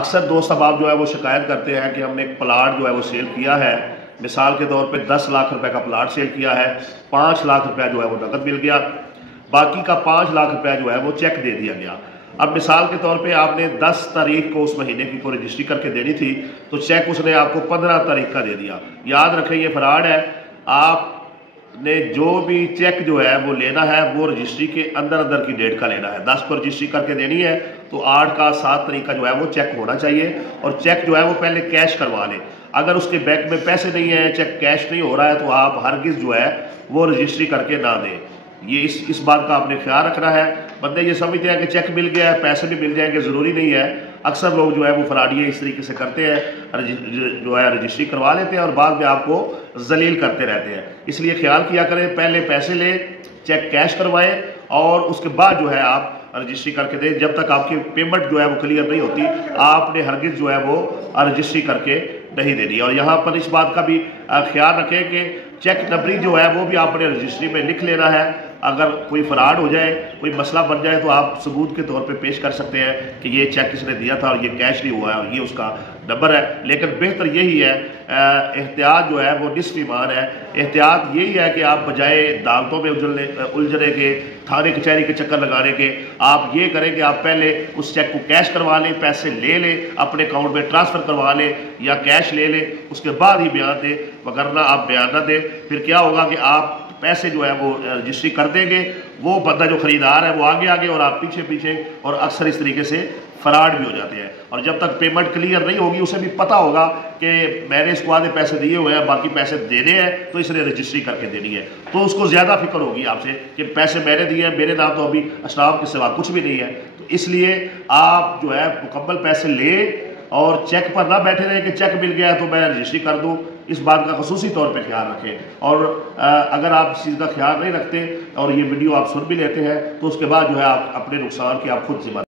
اکثر دوست احباب جو ہے وہ شکایت کرتے ہیں کہ ہم نے ایک پلاٹ جو ہے وہ سیل کیا ہے، مثال کے طور پہ 10 لاکھ روپے کا پلاٹ سیل کیا ہے، 5 لاکھ روپے جو ہے وہ نقد مل گیا، باقی کا 5 لاکھ روپے جو ہے وہ چیک دے دیا گیا۔ اب مثال کے طور پہ آپ نے 10 تاریخ کو اس مہینے کی کوئی رجسٹری کر کے دینی تھی، تو چیک اس نے آپ کو 15 تاریخ کا دے دیا۔ یاد رکھیں یہ فراڈ ہے۔ آپ نے جو بھی چیک جو ہے وہ لینا ہے وہ رجسٹری کے اندر کی ڈیٹ کا لینا ہے۔ 10 کو رجسٹری کر کے دینی ہے تو 8 کا 7 تاریخ کا جو ہے وہ چیک ہونا چاہیے، اور چیک جو ہے وہ پہلے کیش کروا لیں۔ اگر اس کے بینک میں پیسے نہیں ہیں، چیک کیش نہیں ہو رہا ہے، تو آپ ہرگز جو ہے وہ رجسٹری کر کے نہ دیں۔ یہ اس بات کا آپ نے خیال رکھنا ہے۔ بندے یہ سمجھتے ہیں کہ چیک مل گیا ہے، پیسے بھی مل جائیں گے، ضروری نہیں ہے۔ اکثر لوگ جو ہے وہ فراڈیے اس طریقے سے کرتے ہیں، جو ہے رجسٹری کروا لیتے ہیں اور بعد میں آپ کو ذلیل کرتے رہتے ہیں۔ اس لیے خیال کیا کریں، پہلے پیسے لیں، چیک کیش کروائیں، اور اس کے بعد جو ہے آپ رجسٹری کر کے دیں۔ جب تک آپ کی پیمنٹ جو ہے وہ کلیئر نہیں ہوتی، آپ نے ہرگز جو ہے وہ رجسٹری کر کے نہیں دینی۔ اور یہاں پر اس بات کا بھی خیال رکھیں کہ چیک نمبری جو ہے وہ بھی آپ نے رجسٹری میں لکھ لینا ہے۔ اگر کوئی فراڈ ہو جائے، کوئی مسئلہ بن جائے، تو آپ ثبوت کے طور پہ پیش کر سکتے ہیں کہ یہ چیک کس نے دیا تھا اور یہ کیش نہیں ہوا ہے اور یہ اس کا نمبر ہے۔ لیکن بہتر یہی ہے، احتیاط جو ہے وہ نصف ایمان ہے۔ احتیاط یہی ہے کہ آپ بجائے عدالتوں میں الجھنے کے، تھانے کچہری کے چکر لگانے کے، آپ یہ کریں کہ آپ پہلے اس چیک کو کیش کروا لیں، پیسے لے لیں، اپنے اکاؤنٹ میں ٹرانسفر کروا لیں یا کیش لے لیں، اس کے بعد ہی بیان دیں۔ وگرنہ آپ بیان نہ دیں، پھر کیا ہوگا کہ آپ پیسے جو ہے وہ رجسٹری کر دیں گے، وہ بندہ جو خریدار ہے وہ آگے آگے اور آپ پیچھے پیچھے، اور اکثر اس طریقے سے فراڈ بھی ہو جاتے ہیں۔ اور جب تک پیمنٹ کلیئر نہیں ہوگی، اسے بھی پتہ ہوگا کہ میں نے اس کو آدھے پیسے دیے ہوئے ہیں، باقی پیسے دینے ہیں، تو اس نے رجسٹری کر کے دینی ہے، تو اس کو زیادہ فکر ہوگی آپ سے کہ پیسے میں نے دیے ہیں، میرے نام تو ابھی اشراف کے سوا کچھ بھی نہیں ہے۔ تو اس لیے آپ جو ہے مکمل پیسے لیں اور چیک پر نہ بیٹھے رہیں کہ چیک مل گیا ہے تو میں رجسٹری کر دوں۔ اس بات کا خصوصی طور پہ خیال رکھیں، اور اگر آپ اس چیز کا خیال نہیں رکھتے اور یہ ویڈیو آپ سن بھی لیتے ہیں، تو اس کے بعد جو ہے آپ اپنے نقصان کی آپ خود ذمہ